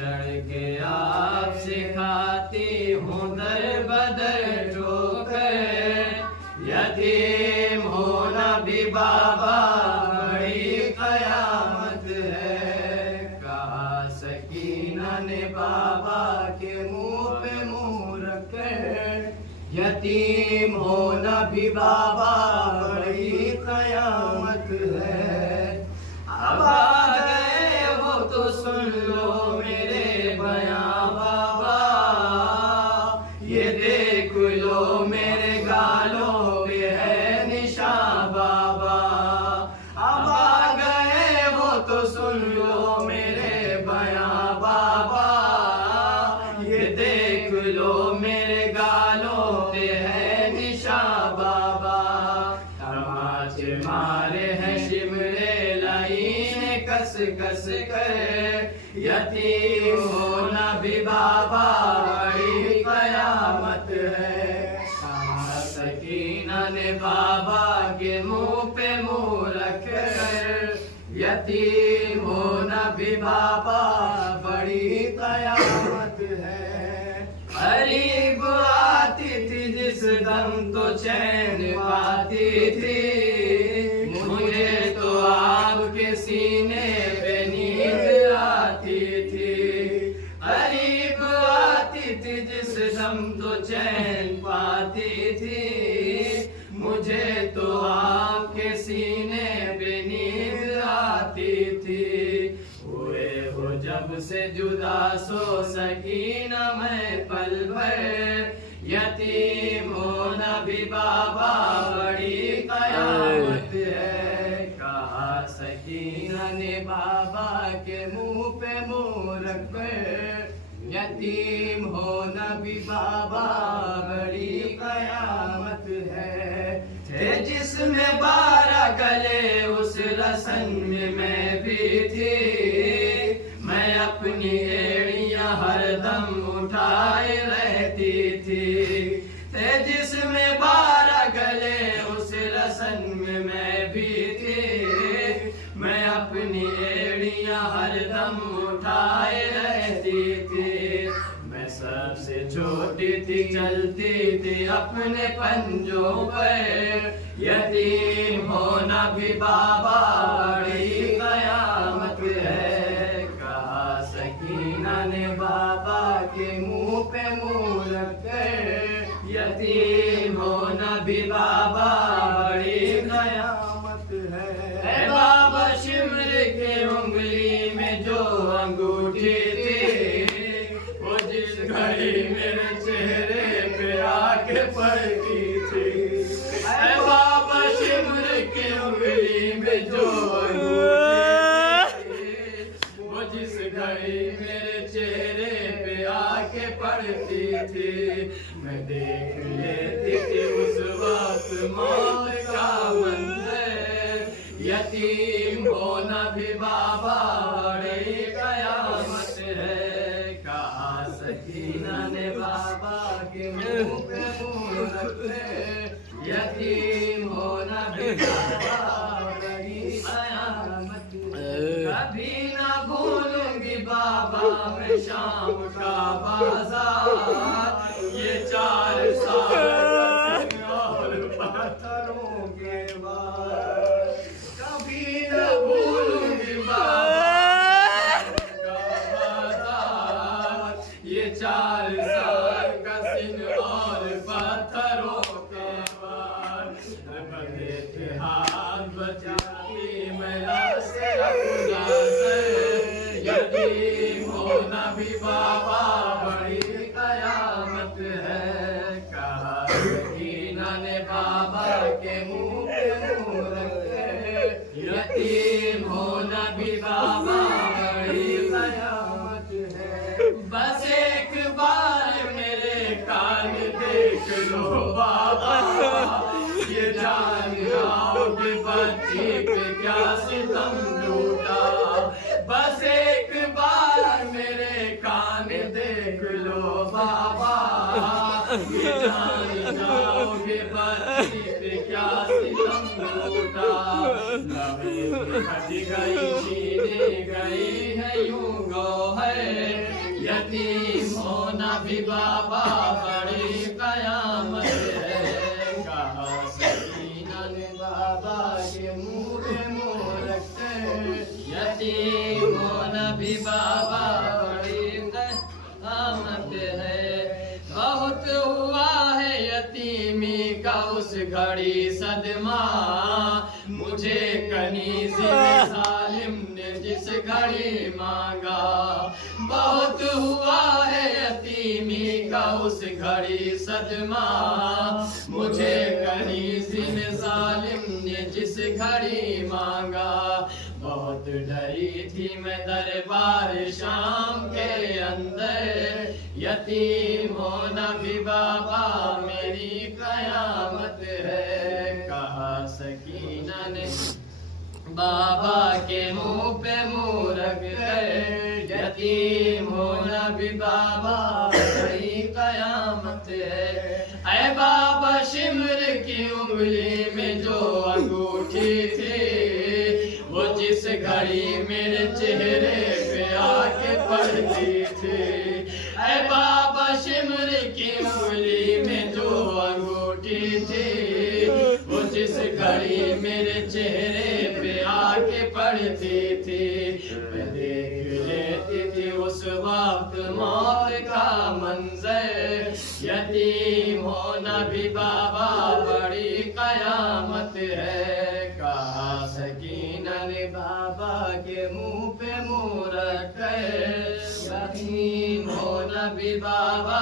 चढ़ के आप सिखाती हूँ दर बदर ठोकर, यतीम होना भी बाबा बड़ी कयामत है। कहा सकीना ने बाबा के मुंह पे मुंह रखकर, यतीम होना भी बाबा बड़ी कयामत है। अब आ गए हो तो सुन लो मेरे बयां बाबा, ये देख लो मेरे गालों पे है निशान बाबा। अब आ गए हो तो सुन लो मेरे बयां बाबा, ये देख लो मेरे गालों पे है निशान बाबा। तमाचे मारे हैं शिमरे लाइन कस कस कर, यतीम होना भी बाबा बड़ी कयामत है। कहा सकीना ने बाबा के मुंह पे मुंह रख कर, यतीम होना भी बाबा बड़ी कयामत है। गरीब आती थी जिस दम तो चैन पाती थी, मुझे तो आपके सीने पे नींद आती थी। गरीब आती थी जिस दम तो चैन पाती थी, मुझे तो आपके सीने पे नींद आती थी। हुए हो जब से जुदा सो सकीना मैं पल भर, यतीम होना भी बाबा बड़ी कयामत है। कहा सकीना ने बाबा के मुंह पे मुंह रखकर, यतीम होना भी बाबा बड़ी कयामत है। थे जिसमें 12 गले उस रसन में मैं भी थी, मैं अपनी एड़ियां हरदम उठाए रहती थी। थे जिसमें 12 गले उस रसन में मैं भी थी, मैं अपनी एड़ियां हरदम उठाए रहती थी। मैं सबसे छोटी थी चलती थी अपने पंजों पर, यतीम होना भी बाबा बड़ी कयामत है। कहा सकीना ने बाबा के मुंह पे मुंह रखकर, यतीम होना भी बाबा बड़ी कयामत है। बाबा शिमर के उंगली में जो अंगूठी थी, वो जिस घड़ी मेरे चेहरे पे आके पड़ती थी। बाबा शिमर के उंगली में जो अंगूठी थी, वो जिस घड़ी मेरे चेहरे पे आके पड़ती थी, मैं देख लेती थी उस वक्त मौत का मंजर। यतीम होना भी बाबा बड़ी कयामत है। कहा सकीना ने बाबा के मुंह पे मुंह रखे, यतीम होना भी बाबा बड़ी कयामत है। कभी ना भूलूंगी बाबा मैं शाम का बाजार, ये 4 साल और पत्थरों के बाद। कभी ना भूलूंगी बाबा का बाजार, ये 4 साल का सिन और पत्थरों के बाद। बंदे थे हाथ बचाती मैं रास्ते खुदा से, यतीम होना भी बाबा बड़ी कयामत है। कहा सकीना ने बाबा के मुंह पे मुंह रखे, यतीम होना भी बाबा बड़ी कयामत है। बस एक बार मेरे कान देख लो बाबा, ये जान आओगे बच्ची पे क्या सितम लूटा। बस एक बार मेरे कान देख लो बाबा, ये जान जाओगे बच्ची पे क्या सितम लूटा। लबे फट गई छीने गई है यूं गौहर, यतीम होना भी बाबा बड़ी कयामत है। कहा सकीना ने बाबा के मुँह पे मुँह रखते, यतीम होना भी बाबा बड़ी कयामत है। बहुत हुआ है यतीमी का उस घड़ी सदमा, मुझे कनीज़ी सालिम ने जिस घड़ी मांगा। बहुत हुआ है यतीमी का उस घड़ी सदमा, मुझे कनीज़ी सालिम ने जिस घड़ी मांगा। बहुत डरी थी मैं दरबार शाम के अंदर, यतीम होना भी बाबा मेरी कयामत है। कहा सकीना ने बाबा के मुंह पे मुंह रख कर, यतीम होना भी बाबा बड़ी कयामत है। ऐ बाबा शिमर की उंगली में जो अंगूठी थी, वो जिस घड़ी मेरे चेहरे पे आके पड़ती थी। ऐ बाबा शिमर की उंगली में जो अंगूठी थी, वो जिस घड़ी मेरे चेहरे पे आके पड़ती थी, मैं देख लेती थी उस वक्त मौत का मंजर। यतीम होना भी बाबा बड़ी कयामत है। कहा सकीना ने बाबा के मुंह पे मुंह रख कर, यतीम होना भी बाबा